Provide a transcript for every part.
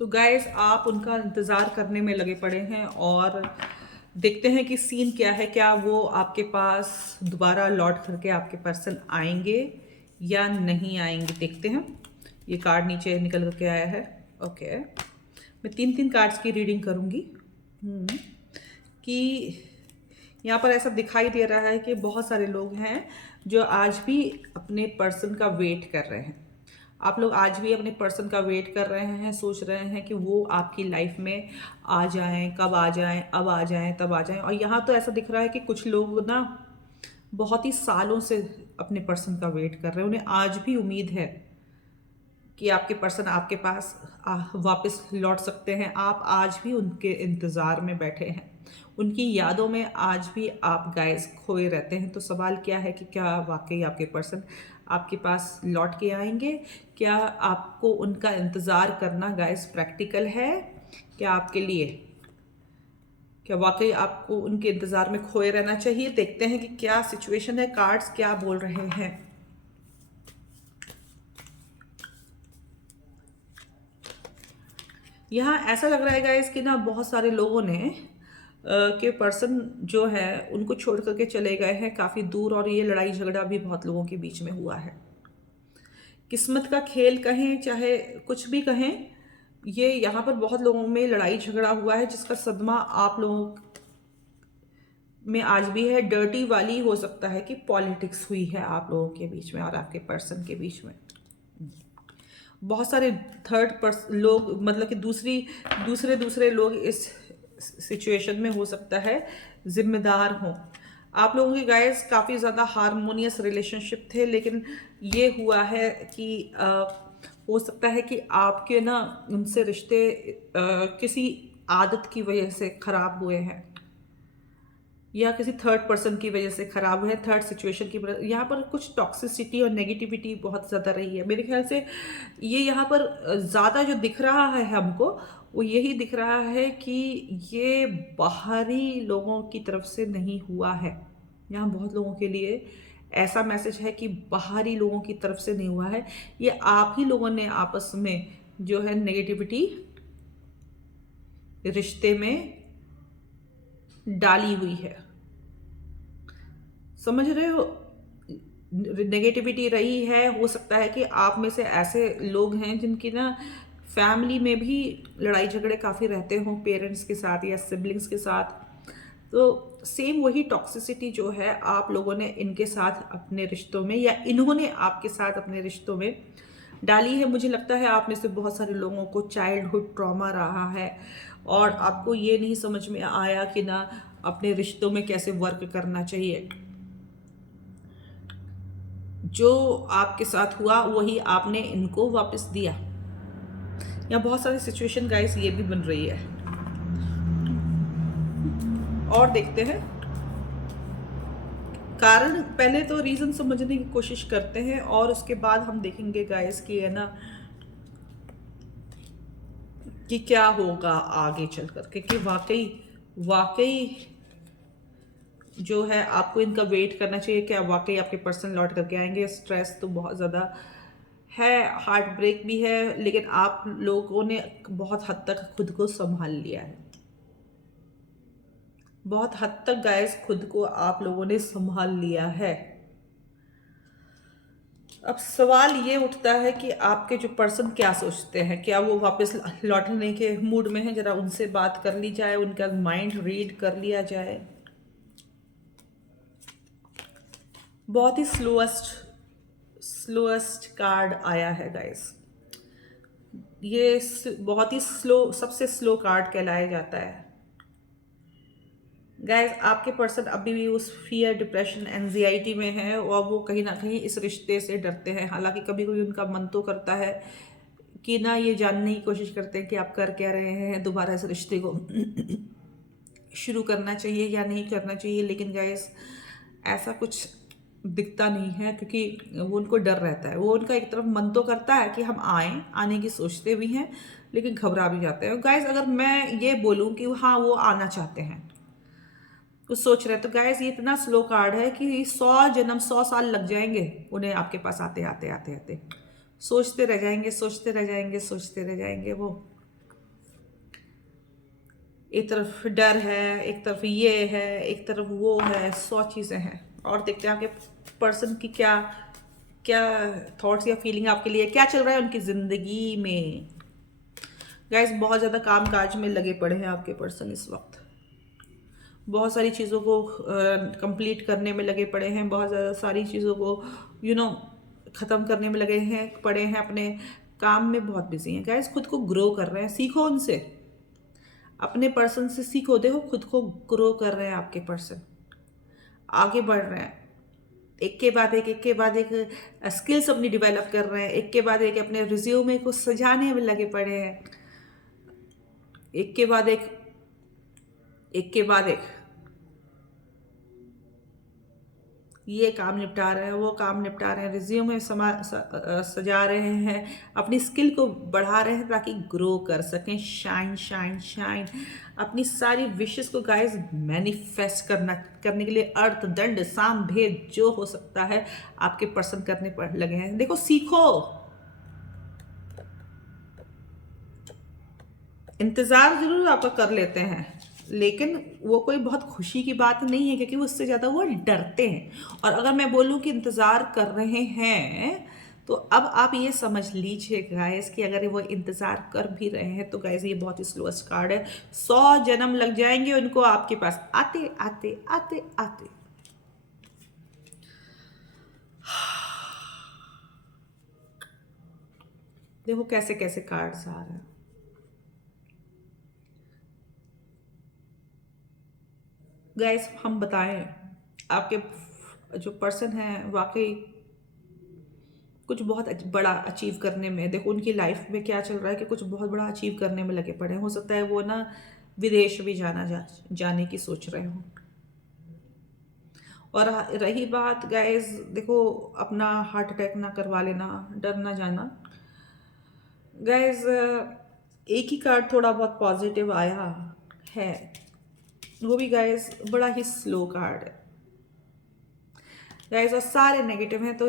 तो गाइस आप उनका इंतज़ार करने में लगे पड़े हैं और देखते हैं कि सीन क्या है। क्या वो आपके पास दोबारा लौट करके आपके पर्सन आएंगे या नहीं आएंगे, देखते हैं। ये कार्ड नीचे निकल करके आया है। ओके, मैं तीन तीन कार्ड्स की रीडिंग करूँगी। कि यहाँ पर ऐसा दिखाई दे रहा है कि बहुत सारे लोग हैं जो आज भी अपने पर्सन का वेट कर रहे हैं। आप लोग आज भी अपने पर्सन का वेट कर रहे हैं, सोच रहे हैं कि वो आपकी लाइफ में आ जाएं, कब आ जाएं, अब आ जाएं, तब आ जाएं। और यहाँ तो ऐसा दिख रहा है कि कुछ लोग ना बहुत ही सालों से अपने पर्सन का वेट कर रहे हैं। उन्हें आज भी उम्मीद है कि आपके पर्सन आपके पास वापस लौट सकते हैं। आप आज भी उनके इंतज़ार में बैठे हैं, उनकी यादों में आज भी आप गाइस खोए रहते हैं। तो सवाल क्या है कि क्या वाकई आपके पर्सन आपके पास लौट के आएंगे? क्या आपको उनका इंतज़ार करना गाइस प्रैक्टिकल है क्या आपके लिए? क्या वाकई आपको उनके इंतज़ार में खोए रहना चाहिए? देखते हैं कि क्या सिचुएशन है, कार्ड्स क्या बोल रहे हैं। यहाँ ऐसा लग रहा है गाइस कि ना बहुत सारे लोगों ने के पर्सन जो है उनको छोड़ करके चले गए हैं काफ़ी दूर, और ये लड़ाई झगड़ा भी बहुत लोगों के बीच में हुआ है। किस्मत का खेल कहें चाहे कुछ भी कहें, ये यहाँ पर बहुत लोगों में लड़ाई झगड़ा हुआ है जिसका सदमा आप लोगों में आज भी है। डर्टी वाली हो सकता है कि पॉलिटिक्स हुई है आप लोगों के बीच में और आपके पर्सन के बीच में। बहुत सारे थर्ड पर्सन लोग, मतलब कि दूसरे दूसरे लोग इस सिचुएशन में हो सकता है जिम्मेदार हों। आप लोगों के गाइस काफ़ी ज़्यादा हारमोनियस रिलेशनशिप थे, लेकिन ये हुआ है कि हो सकता है कि आपके ना उनसे रिश्ते किसी आदत की वजह से ख़राब हुए हैं या किसी थर्ड पर्सन की वजह से खराब है, थर्ड सिचुएशन की वजह। यहाँ पर कुछ टॉक्सिसिटी और नेगेटिविटी बहुत ज़्यादा रही है मेरे ख्याल से। ये यहाँ पर ज़्यादा जो दिख रहा है हमको, वो यही दिख रहा है कि ये बाहरी लोगों की तरफ से नहीं हुआ है। यहाँ बहुत लोगों के लिए ऐसा मैसेज है कि बाहरी लोगों की तरफ से नहीं हुआ है, ये आप ही लोगों ने आपस में जो है नेगेटिविटी रिश्ते में डाली हुई है। समझ रहे हो? नेगेटिविटी रही है। हो सकता है कि आप में से ऐसे लोग हैं जिनकी ना फैमिली में भी लड़ाई झगड़े काफ़ी रहते हों, पेरेंट्स के साथ या सिबलिंग्स के साथ। तो सेम वही टॉक्सिसिटी जो है आप लोगों ने इनके साथ अपने रिश्तों में, या इन्होंने आपके साथ अपने रिश्तों में डाली है। मुझे लगता है आप में से बहुत सारे लोगों को चाइल्डहुड ट्रॉमा रहा है और आपको ये नहीं समझ में आया कि ना अपने रिश्तों में कैसे वर्क करना चाहिए। जो आपके साथ हुआ वही आपने इनको वापस दिया। या बहुत सारी सिचुएशन गाइस ये भी बन रही है। और देखते हैं कारण, पहले तो रीजन समझने की कोशिश करते हैं और उसके बाद हम देखेंगे गाइस कि है ना कि क्या होगा आगे चल करके, कि वाकई वाकई जो है आपको इनका वेट करना चाहिए। क्या वाकई आपके पर्सन लौट करके आएंगे? स्ट्रेस तो बहुत ज़्यादा है, हार्ट ब्रेक भी है, लेकिन आप लोगों ने बहुत हद तक खुद को संभाल लिया है। बहुत हद तक गाइस खुद को आप लोगों ने संभाल लिया है। अब सवाल ये उठता है कि आपके जो पर्सन क्या सोचते हैं, क्या वो वापस लौटने के मूड में है? जरा उनसे बात कर ली जाए, उनका माइंड रीड कर लिया जाए। बहुत ही स्लोएस्ट कार्ड आया है गाइस। ये बहुत ही स्लो, सबसे स्लो कार्ड कहलाया जाता है। गाइस आपके पर्सन अभी भी उस फियर, डिप्रेशन, एंजाइटी में है और वो कहीं ना कहीं इस रिश्ते से डरते हैं। हालांकि कभी कभी उनका मन तो करता है कि ना ये जानने की कोशिश करते हैं कि आप कर क्या रहे हैं, दोबारा इस रिश्ते को शुरू करना चाहिए या नहीं करना चाहिए। लेकिन गाइस ऐसा कुछ दिखता नहीं है, क्योंकि वो उनको डर रहता है। वो उनका एक तरफ मन तो करता है कि हम आए, आने की सोचते भी हैं, लेकिन घबरा भी जाते हैं। गाइस अगर मैं ये बोलूँ कि हाँ वो आना चाहते हैं, कुछ सोच रहे हैं, तो गाइस ये इतना स्लो कार्ड है कि 100 जन्म, 100 साल लग जाएंगे उन्हें आपके पास आते आते आते आते। सोचते रह जाएंगे, सोचते रह जाएंगे, सोचते रह जाएंगे वो। एक तरफ डर है, एक तरफ ये है, एक तरफ वो है, 100 चीज़ें हैं। और देखते हैं आपके पर्सन की क्या क्या थॉट्स या फीलिंग आपके लिए, क्या चल रहा है उनकी ज़िंदगी में। गाइस बहुत ज़्यादा काम काज में लगे पड़े हैं आपके पर्सन इस वक्त। बहुत सारी चीज़ों को कंप्लीट करने में लगे पड़े हैं, बहुत ज़्यादा सारी चीज़ों को यू नो ख़त्म करने में लगे हैं पड़े हैं, अपने काम में बहुत बिजी हैं। गाइस खुद को ग्रो कर रहे हैं, सीखो उनसे, अपने पर्सन से सीखो। देखो खुद को ग्रो कर रहे हैं आपके पर्सन, आगे बढ़ रहे हैं, एक के बाद एक स्किल्स अपनी डेवलप कर रहे हैं, एक के बाद एक अपने रिज्यूमे को सजाने में लगे पड़े हैं, एक के बाद एक के बाद एक ये काम निपटा रहे हैं, वो काम निपटा रहे हैं, रिज्यूमे सजा रहे हैं, अपनी स्किल को बढ़ा रहे हैं ताकि ग्रो कर सकें। शाइन शाइन शाइन, अपनी सारी विशेस को गाइस मैनिफेस्ट करने के लिए अर्थ दंड साम भेद जो हो सकता है आपके पर्सन करने पर लगे हैं। देखो सीखो, इंतज़ार ज़रूर आपका कर लेते हैं, लेकिन वो कोई बहुत खुशी की बात नहीं है, क्योंकि उससे ज़्यादा वो डरते हैं। और अगर मैं बोलूँ कि इंतज़ार कर रहे हैं, तो अब आप ये समझ लीजिए गाइस कि अगर वो इंतज़ार कर भी रहे हैं तो गाइस ये बहुत ही स्लोएस्ट कार्ड है। 100 जन्म लग जाएंगे उनको आपके पास आते आते आते आते। देखो कैसे कैसे कार्ड्स आ रहे हैं। गाइस हम बताएं, आपके जो पर्सन है वाकई कुछ बहुत बड़ा अचीव करने में, देखो उनकी लाइफ में क्या चल रहा है कि कुछ बहुत बड़ा अचीव करने में लगे पड़े हैं। हो सकता है वो ना विदेश भी जाने की सोच रहे हो। और रही बात गाइस, देखो अपना हार्ट अटैक ना करवा लेना, डर ना जाना। गाइस एक ही कार्ड थोड़ा बहुत पॉजिटिव आया है, वो भी गाइस बड़ा ही स्लो कार्ड है गाइस, और सारे नेगेटिव हैं। तो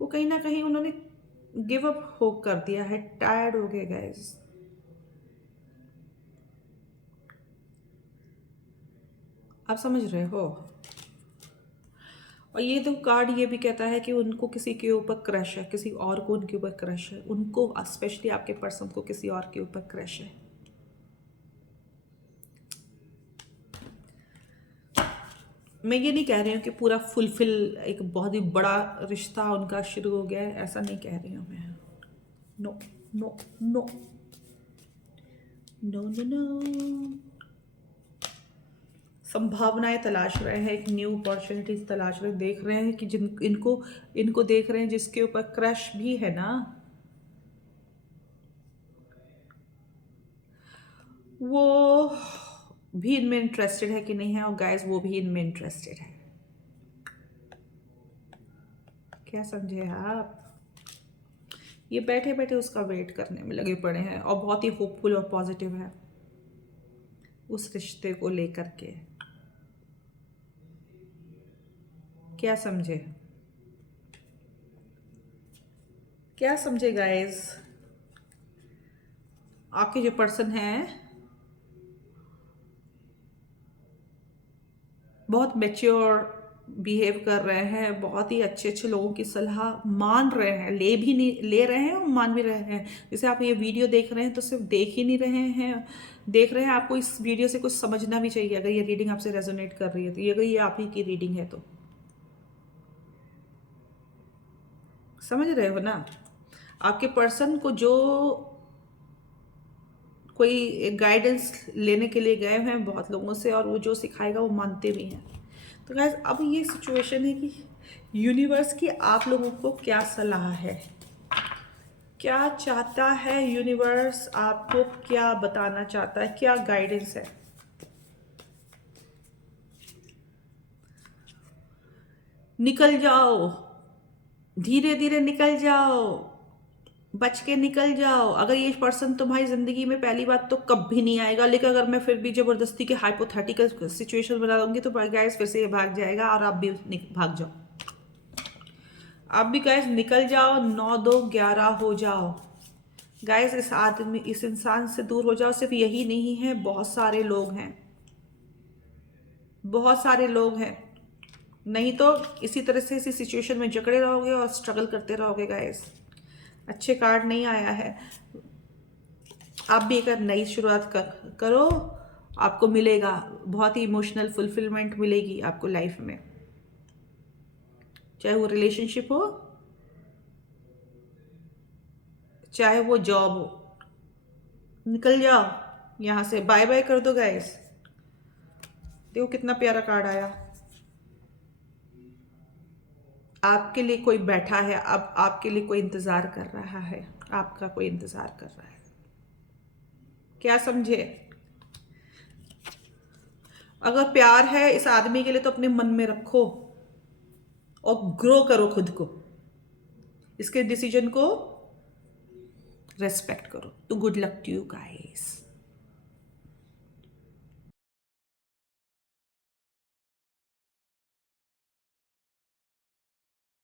वो कहीं ना कहीं उन्होंने गिव अप हो कर दिया है, टायर्ड हो गए गाइस। आप समझ रहे हो। और ये तो कार्ड ये भी कहता है कि उनको किसी के ऊपर क्रश है, किसी और को उनके ऊपर क्रश है, उनको स्पेशली आपके पर्सन को किसी और के ऊपर क्रश है। मैं ये नहीं कह रही हूँ कि पूरा फुलफिल एक बहुत ही बड़ा रिश्ता उनका शुरू हो गया है, ऐसा नहीं कह रही हूँ मैं। No no no no no no, संभावनाएं तलाश रहे हैं, एक न्यू अपॉर्चुनिटीज तलाश रहे हैं, देख रहे हैं कि जिन इनको इनको देख रहे हैं जिसके ऊपर क्रश भी है ना, वो भी इनमें इंटरेस्टेड है कि नहीं है, और गाइस वो भी इनमें इंटरेस्टेड है। क्या समझे आप। ये बैठे बैठे उसका वेट करने में लगे पड़े हैं और बहुत ही होपफुल और पॉजिटिव है उस रिश्ते को लेकर के। क्या समझे, क्या समझे गाइस। आपके जो पर्सन है बहुत मैच्योर बिहेव कर रहे हैं, बहुत ही अच्छे अच्छे लोगों की सलाह मान रहे हैं, ले रहे हैं और मान भी रहे हैं। जैसे आप ये वीडियो देख रहे हैं तो सिर्फ देख ही नहीं रहे हैं, देख रहे हैं, आपको इस वीडियो से कुछ समझना भी चाहिए। अगर ये रीडिंग आपसे रेजोनेट कर रही है तो अगर ये आप ही की रीडिंग है तो समझ रहे हो ना। आपके पर्सन को जो कोई गाइडेंस लेने के लिए गए हैं बहुत लोगों से, और वो जो सिखाएगा वो मानते भी हैं। तो गाइस अब ये सिचुएशन है कि यूनिवर्स की आप लोगों को क्या सलाह है, क्या चाहता है यूनिवर्स, आपको क्या बताना चाहता है, क्या गाइडेंस है। निकल जाओ, धीरे धीरे निकल जाओ, बच के निकल जाओ। अगर ये पर्सन तुम्हारी जिंदगी में पहली बात तो कभी नहीं आएगा, लेकिन अगर मैं फिर भी जबरदस्ती के हाइपोथेटिकल सिचुएशन बना दूंगी तो गाइस फिर से ये भाग जाएगा और आप भी भाग जाओ। आप भी गाइस निकल जाओ, 9 2 11 हो जाओ। गाइस इस इंसान से दूर हो जाओ। सिर्फ यही नहीं है, बहुत सारे लोग हैं, बहुत सारे लोग हैं। नहीं तो इसी तरह से इसी सिचुएशन में जकड़े रहोगे और स्ट्रगल करते रहोगे गाइस। अच्छे कार्ड नहीं आया है। आप भी एक नई शुरुआत करो, आपको मिलेगा, बहुत ही इमोशनल फुलफिलमेंट मिलेगी आपको लाइफ में। चाहे वो रिलेशनशिप हो, चाहे वो जॉब हो, निकल जाओ यहाँ से, बाय बाय कर दो गाइस। देखो कितना प्यारा कार्ड आया। आपके लिए कोई बैठा है, अब आपके लिए कोई इंतजार कर रहा है, आपका कोई इंतजार कर रहा है। क्या समझे? अगर प्यार है इस आदमी के लिए तो अपने मन में रखो और ग्रो करो खुद को, इसके डिसीजन को रेस्पेक्ट करो। तो good luck to you guys.